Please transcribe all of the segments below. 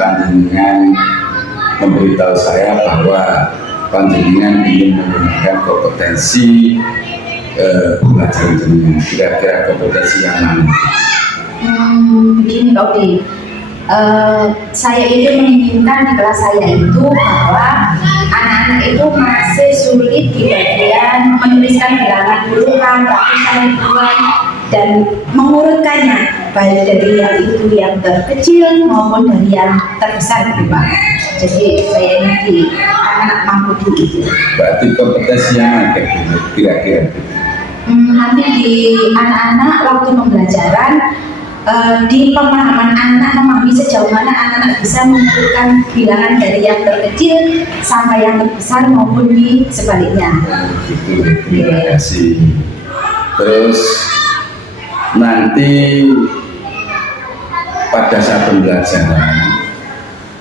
panjenengan memberitahu saya bahwa panjenengan ingin menggunakan kompetensi pelajaran jenengan. Kira-kira kompetensi yang mana? Begini Pak Udi, saya itu menginginkan di kelas saya itu bahwa anak-anak itu masih sulit di bagian menuliskan bilangan puluhan, ratusan, ribuan, dan mengurutkannya baik dari yang itu yang terkecil maupun dari yang terbesar gitu Pak. Jadi saya ini di anak-anak mampu begitu. Berarti kompetensi yang mana kira-kira? Nanti di anak-anak waktu pembelajaran, di pemahaman anak memahami sejauh mana anak-anak bisa mengurutkan bilangan dari yang terkecil sampai yang terbesar maupun di sebaliknya. Gitu, terima kasih. Terus nanti pada saat pembelajaran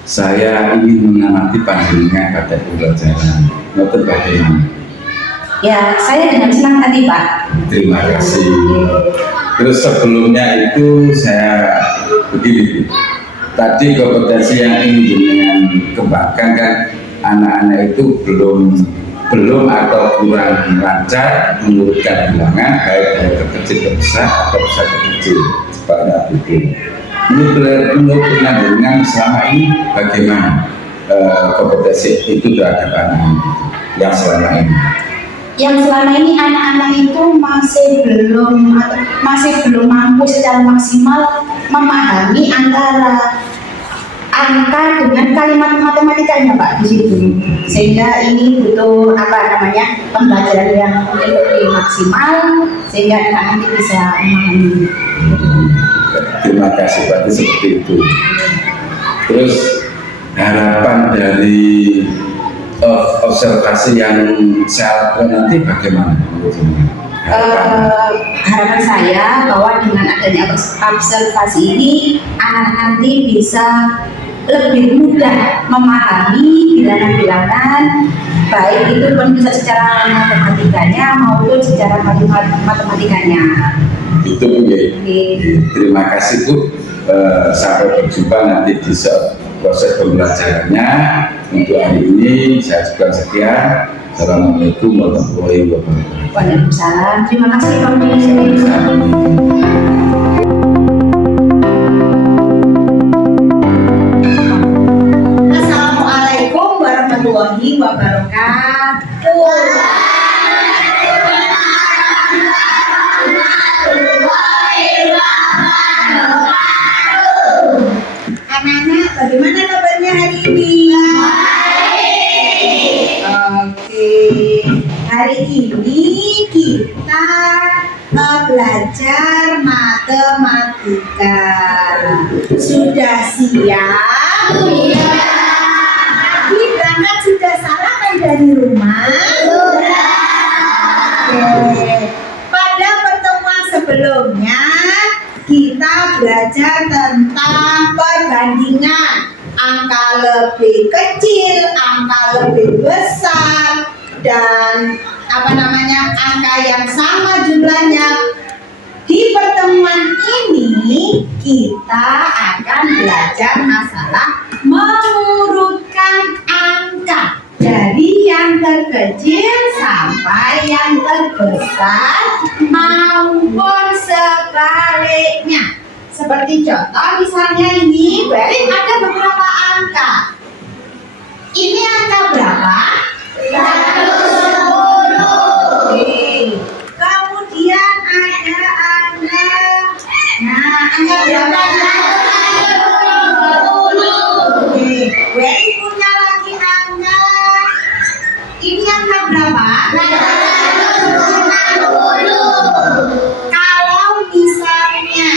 saya ingin mengamati panjenengan pada pembelajaran. Noten bagaimana? Ya, saya dengan senang hati Pak. Terima kasih. Terus sebelumnya itu saya begini, tadi kompetensi yang ingin jenengan kembangkan kan anak-anak itu belum atau kurang lancar mengurutkan bilangan baik dari terkecil ke besar atau besar ke kecil seperti itu. Menurut panjenengan selama ini bagaimana kompetensi itu terhadap anak-anak yang selama ini? Yang selama ini anak-anak itu masih belum mampu secara maksimal memahami antara angka dengan kalimat matematikanya Pak di situ. Sehingga ini butuh pembelajaran yang lebih maksimal sehingga anak-anak bisa memahami. Terima kasih Pak, seperti itu. Terus harapan dari observasi yang saya lakukan nanti bagaimana? Harapan saya bahwa dengan adanya observasi ini anak nanti bisa lebih mudah memahami bilangan-bilangan baik itu bisa secara matematikanya maupun secara matematikanya. Itu ya. Terima kasih Bu. Sampai berjumpa nanti di proses pembelajarannya. Untuk hari ini saya juga sekian. Assalamualaikum warahmatullahi wabarakatuh. Waalaikumsalam. Terima kasih Pak. Assalamualaikum warahmatullahi wabarakatuh. Anak-anak, bagaimana kabarnya hari ini? Oke, hari ini kita belajar matematika. Sudah siap? Berangkat sudah sarapan dari rumah? Oke. Pada pertemuan sebelumnya kita belajar tentang perbandingan angka lebih kecil, angka lebih besar, dan angka yang sama jumlahnya. Di pertemuan ini kita akan belajar masalah mengurutkan angka dari yang terkecil sampai yang terbesar maupun sebaliknya. Seperti contoh misalnya ini, Berin ada beberapa angka. Ini angka berapa? 110. Oke. Kemudian ada angka. Nah, angka berapa? 20. Oke. Berin punya lagi angka. Ini angka berapa? 160. Kalau misalnya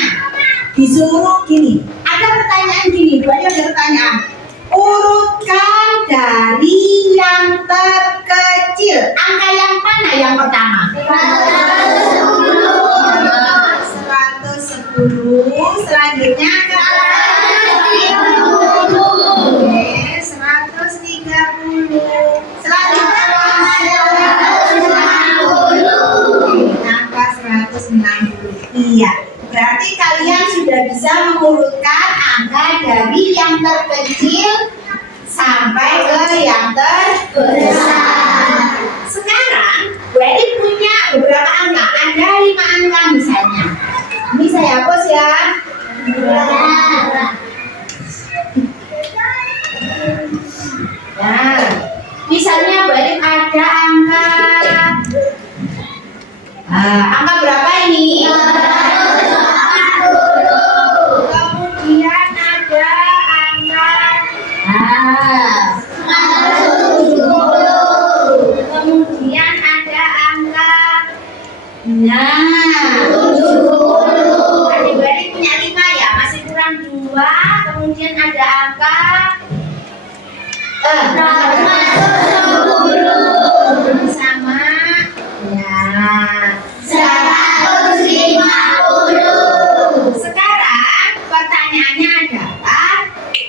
disuruh gini, ada pertanyaan gini, banyak pertanyaan. Urutkan dari yang terkecil. Angka yang mana yang pertama? 110. Selanjutnya angka 130. 130. Selanjutnya angka 160. Iya. Berarti kalian sudah bisa mengurutkan angka dari yang yang terkecil sampai ke yang terbesar. Sekarang Bu Edi punya beberapa angka, ada 5 angka misalnya. Ini saya hapus ya. Nah, misalnya Bu Edi ada angka angka berapa ini? Kemudian ada angka kemudian ada angka 70. Tadi Bu Edi punya 5 ya, masih kurang 2. Kemudian ada angka 110 sama ya 150. Sekarang pertanyaannya adalah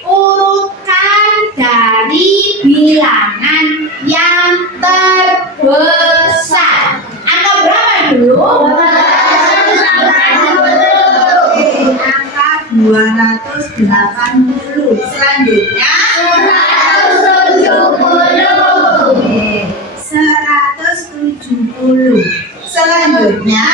urutkan dari bilangan yang terbesar. Angka berapa dulu? Angka 280. Selanjutnya 170. Selanjutnya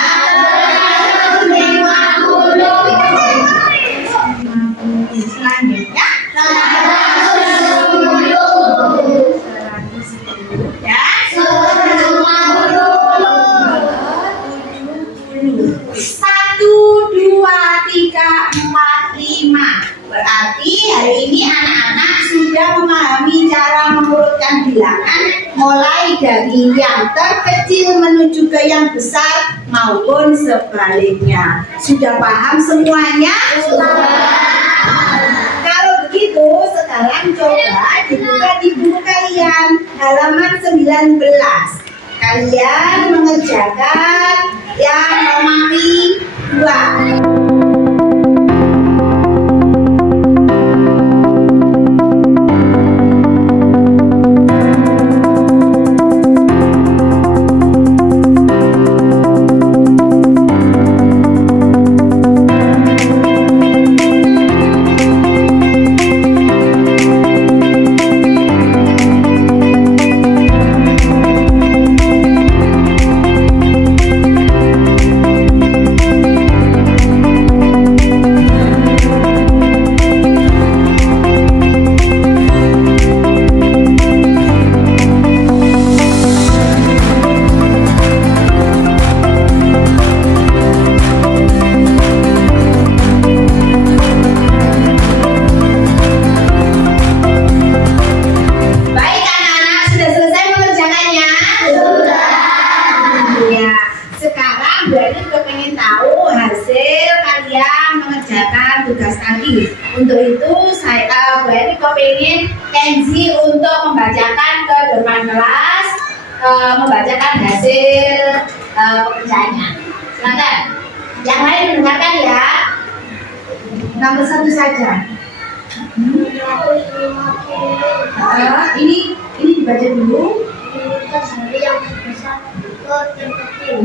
150. Selanjutnya 110 ya. 150. 1, 2, 3, 4, 5. Berarti hari ini anak-anak sudah memahami cara mengurutkan bilangan mulai dari yang terkecil menuju ke yang besar maupun sebaliknya. Sudah paham semuanya? Kalau begitu sekarang coba dibuka di buku kalian halaman 19. Kalian mengerjakan yang nomor 2. Untuk itu saya Bu Edi kepingin Kenzi untuk membacakan ke depan kelas, membacakan hasil pekerjaannya. Silakan. Yang lain mendengarkan ya. Nomor 1 saja. Ini dibaca dulu. Dari yang besar ke yang kecil.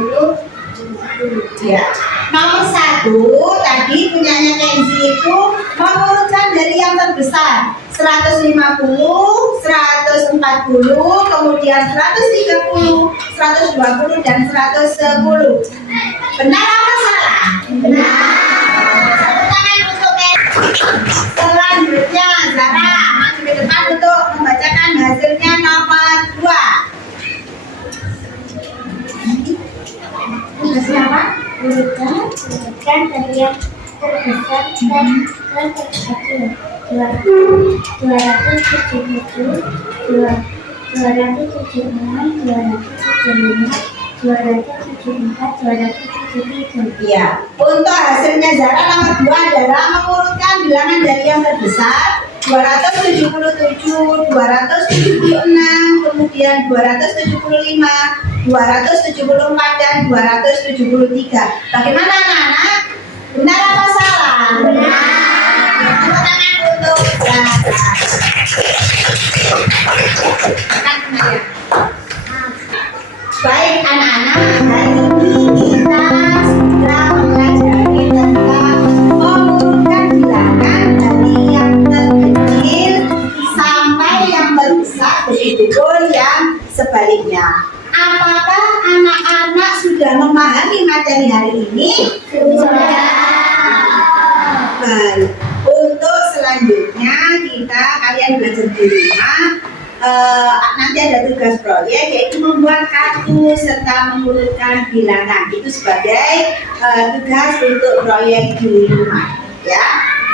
20, Ya. Nomor 1 tadi punyanya Kenzi itu mengurutkan dari yang terbesar 150, 140, kemudian 130, 120 dan 110. Benar apa salah? Benar. Tangan untuk Kenzi. Selanjutnya Zara maju ke depan untuk membacakan hasilnya nomor 2. Siapa? urutkan dari yang terbesar dan terkecil. 277, 276, 275, 274, 277. Ya, untuk hasilnya Zara nomor 2 adalah mengurutkan bilangan dari yang terbesar 277, 276, kemudian 275, 274 dan 273. Bagaimana anak-anak? Benar apa salah? Benar. Tepuk tangan untuk Zara. Baik anak-anak, hari ini kita sudah mempelajari tentang yang belajar di rumah, nanti ada tugas proyek yaitu membuat kartu serta mengurutkan bilangan. Itu sebagai tugas untuk proyek di rumah. Ya,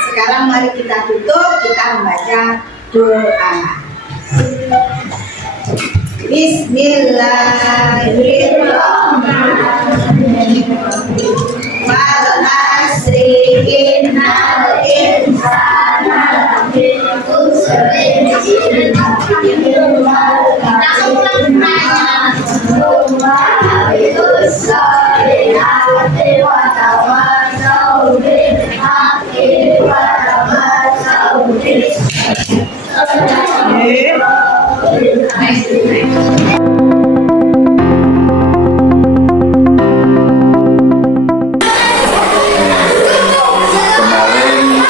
sekarang mari kita tutup, kita membaca doa. Bismillahirrahmanirrahim. Wal asri innal insana lafi khusrin langsung pulang nanya. Wa habis salihati wa tawasau bil haqqi wa tawasau bis Kemarin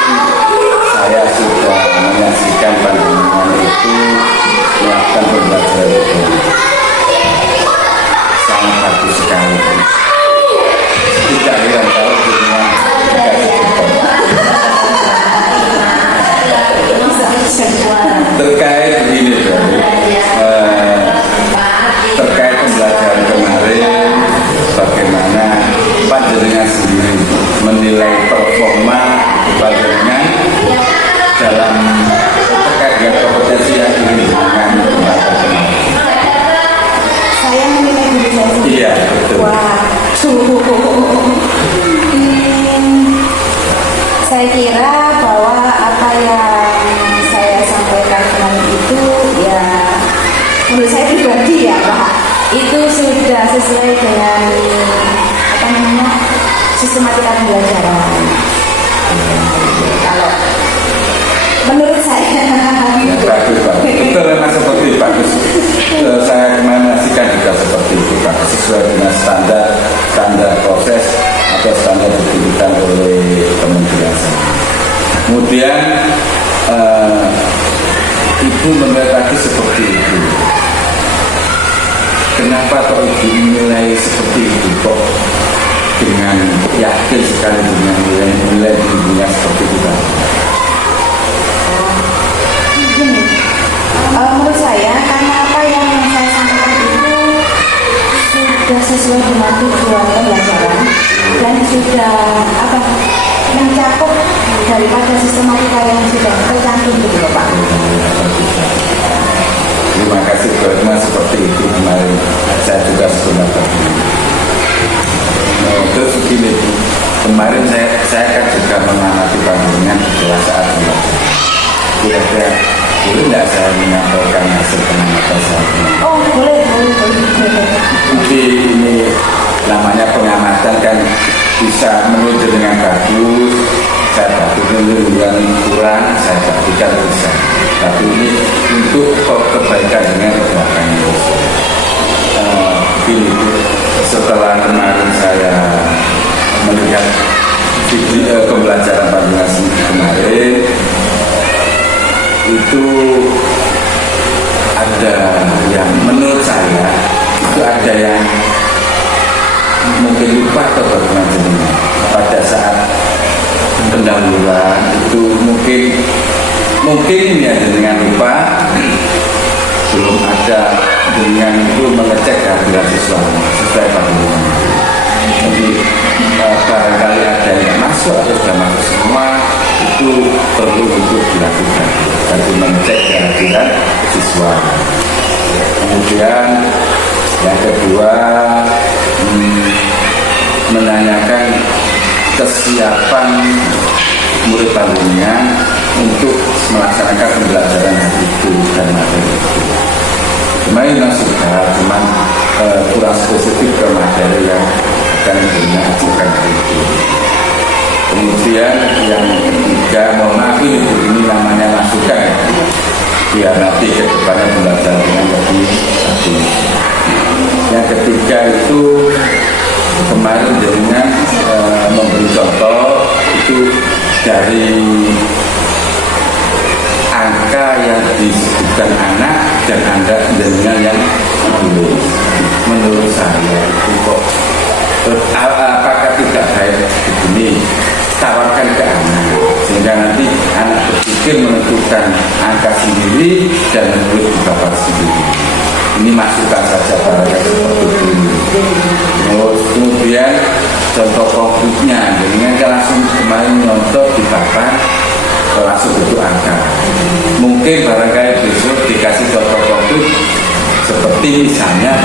saya sudah menyaksikan pandangan itu melakukan pembelajaran itu sangat bagus sekali. Tidak heran kalau dunia terkait begini terkait pembelajaran kemarin, bagaimana panjenengan sendiri menilai performa panjenengan dalam terkait dengan kompetensi yang ingin dengan pembelajaran. Saya menilai diri saya sendiri. Iya, betul. Saya kira bahwa apa yang saya sampaikan kemarin itu ya menurut saya pribadi ya Pak, itu sudah sesuai dengan apa namanya sistematika pembelajaran. Kalau menurut saya Bagus, bagus. Itu memang seperti bagus. Saya menyaksikan juga seperti itu, Pak. Sesuai dengan standar proses atau standar diberikan oleh kementerian. Kemudian Ibu melihat lagi seperti itu. Kenapa kok Ibu menilai seperti itu? Kok dengan yakin sekali dengan nilai ibunya seperti itu? Menurut saya karena apa yang saya sampaikan itu sudah sesuai dengan tujuan pembelajaran dan sudah apa mencakup daripada sistematika yang sudah tercantum gitu Pak. Terima kasih karena seperti itu kemarin saya juga sebenarnya. Terus begini, kemarin saya kan juga mengamati pandangan setelah saat belajar. Kira-kira boleh nggak saya menyampaikan hasil pengamatan saya? Oh boleh. Jadi ini namanya pengamatan kan bisa menunjuk dengan bagus. Saya bagikan yang kurang, saya bagikan bisa. Tapi ini untuk kebaikan dengan kebaikan. Begini, setelah kemarin saya melihat video pembelajaran pandangan kemarin, itu ada yang menurut saya itu ada yang mungkin lupa atau bagaimana pada saat pendahuluan itu mungkin ya dengan lupa belum ada dengan itu mengecek kehadiran siswa sesuai panduan. Jadi barangkali ada yang masuk atau sudah masuk semua itu perlu untuk dilakukan. Jadi mengecek kehadiran siswa. Kemudian yang kedua menanyakan kesiapan murid panjenengan untuk melaksanakan pembelajaran itu dan materi itu. Kemarin yang sudah cuma kurang spesifik ke materi yang akan diajukan itu. Kemudian yang ketiga, mohon maaf ini namanya masukan ya. Biar nanti ke depannya pembelajaran dengan lebih bagus. Yang ketiga itu kemarin dengan memberi contoh itu dari angka yang disebutkan anak dan Anda dengan yang menulis. Menurut saya itu kok apakah tidak baik begini tawarkan ke anak sehingga nanti anak berpikir menentukan angka sendiri dan menulis di papan sendiri. Ini masukan saja barangkali seperti itu. Kemudian contoh konkretnya, dengan langsung kemarin nyontok di papan langsung bentuk angka. Mungkin barangkali besok dikasih contoh konkret seperti misalnya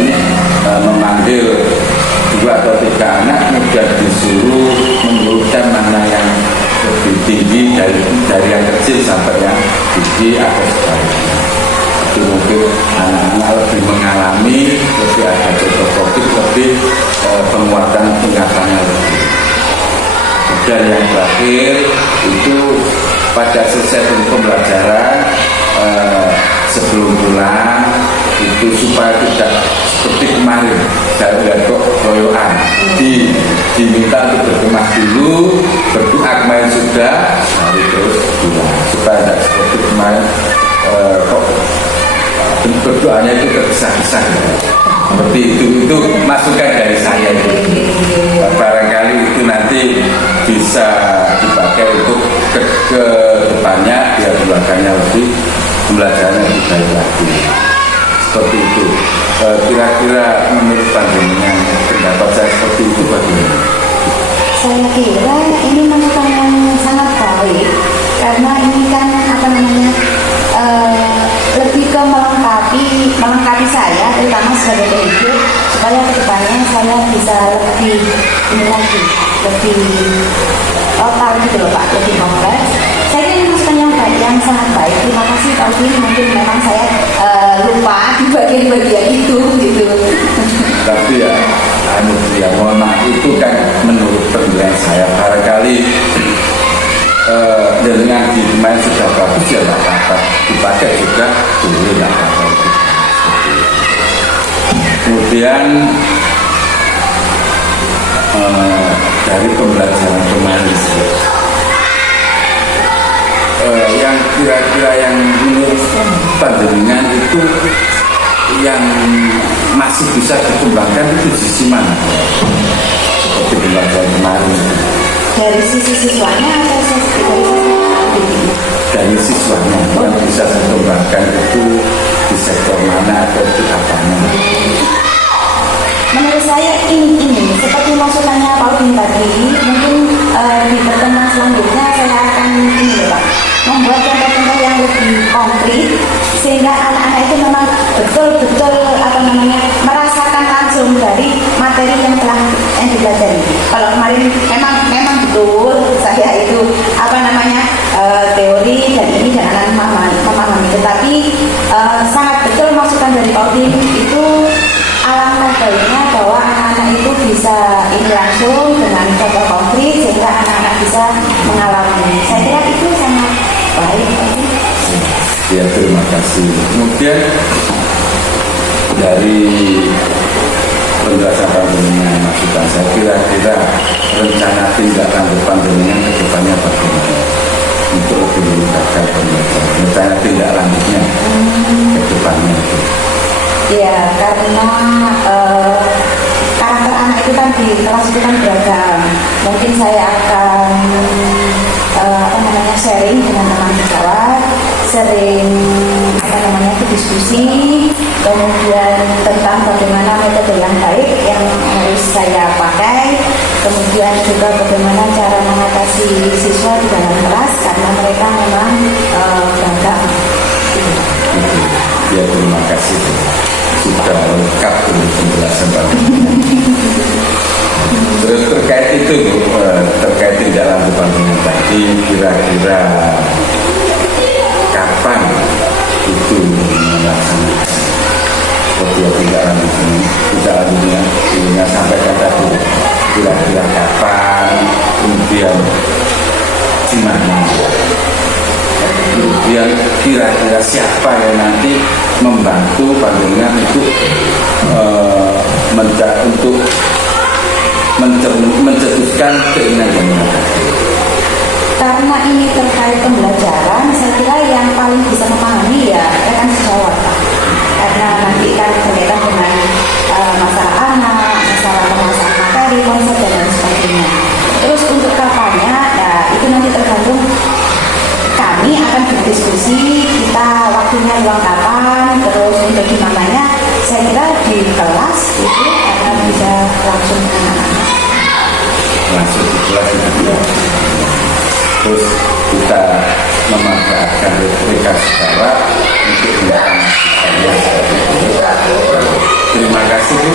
ini memanggil 2 atau 3 anak, kemudian disuruh menurutkan mana yang lebih tinggi dari yang kecil sampai yang tinggi atau sebaliknya. Itu mungkin anak-anak lebih mengalami, lebih ada contoh konkret, lebih penguatan tingkatannya lebih. Dan yang terakhir itu pada selesai pembelajaran sebelum pulang itu supaya tidak seperti kemarin saya lihat kok royoan diminta untuk berkemas dulu, berdoa kemarin sudah, lalu terus pulang supaya tidak seperti kemarin kok berdoanya itu tergesa-gesa seperti itu masukan dari saya itu. Barangkali itu nanti bisa dipakai untuk ke depannya biar belakannya lebih belajarnya lebih baik lagi. Seperti itu. Kira-kira menurut panjenengan pendapat saya seperti itu bagaimana? Saya kira ini masukan yang sangat baik karena ini kan lebih ke melengkapi saya terutama sebagai pengikut supaya kedepannya saya bisa lebih total gitu loh Pak, lebih kompleks. Saya kira ini masukan yang baik, yang sangat baik. Terima kasih Pak Udin, mungkin memang saya lupa di bagian-bagian itu gitu. Tapi ya mohon maaf, itu kan menurut penilaian saya barangkali dengan di main sudah bagus ya nggak apa-apa, dipakai juga boleh nggak apa-apa. Kemudian dari pembelajaran kemarin yang kira-kira yang menurut panjenengan itu yang masih bisa dikembangkan itu sisi mana? Seperti pembelajaran kemarin. Dari sisi siswanya atau dari siswanya yang bisa dikembangkan itu di sektor mana atau di apanya? Menurut saya ini seperti masukannya Pak Udin tadi, mungkin di pertemuan selanjutnya saya akan membuat contoh-contoh yang lebih konkret sehingga anak-anak itu memang betul-betul merasakan langsung dari materi yang telah dipelajari. Kalau kemarin memang betul saya itu teori dan ini dan anak memahami, tetapi sangat betul masukan dari Pak Udin itu alangkah baiknya bahwa anak-anak itu bisa ini langsung dengan contoh konkret sehingga anak-anak bisa mengalami. Saya kira itu sangat baik. Ya, terima kasih. Kemudian dari penjelasan panjenengan masukan saya kira-kira rencana tindak lanjut panjenengan ke depannya bagaimana untuk lebih meningkatkan pembelajaran, rencana tindak lanjutnya ke depannya itu. Ya, karena karakter anak itu kan di kelas itu kan beragam. Mungkin saya akan sharing dengan teman sejawat, sering diskusi, kemudian tentang bagaimana metode yang baik yang harus saya pakai, kemudian juga bagaimana cara mengatasi siswa di dalam kelas karena mereka memang beragam. Ya, terima kasih. Sudah lengkap untuk penjelasan Bapak. Terus terkait itu, terkait tindak lanjut panjenengan tadi, kira-kira kapan itu melaksanakan tindak lanjutnya sampai kata itu, kira-kira kapan, kemudian gimana? Kemudian kira-kira siapa yang nanti membantu panjenengan untuk mencetuskan keinginan panjenengan. Karena ini terkait pembelajaran, saya kira yang paling bisa memahami ya rekan sejawat Pak. Karena nanti kan berkaitan dengan masalah anak, masalah materi, konsep dan lain sebagainya. Terus untuk kapannya, itu nanti tergantung uang kapan, terus untuk namanya saya kira di kelas itu karena bisa langsung anak-anak. Langsung di kelas itu ya. Terus kita memanfaatkan replika segala untuk dilakukan saya. Terima kasih Bu.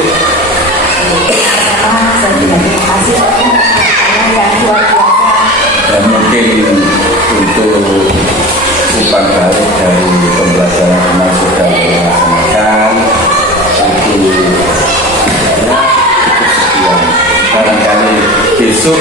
Terima kasih yang luar biasa. Dan mungkin untuk umpan balik dari pembelajaran yang sudah dilaksanakan itu ya, cukup sekian. Barangkali besok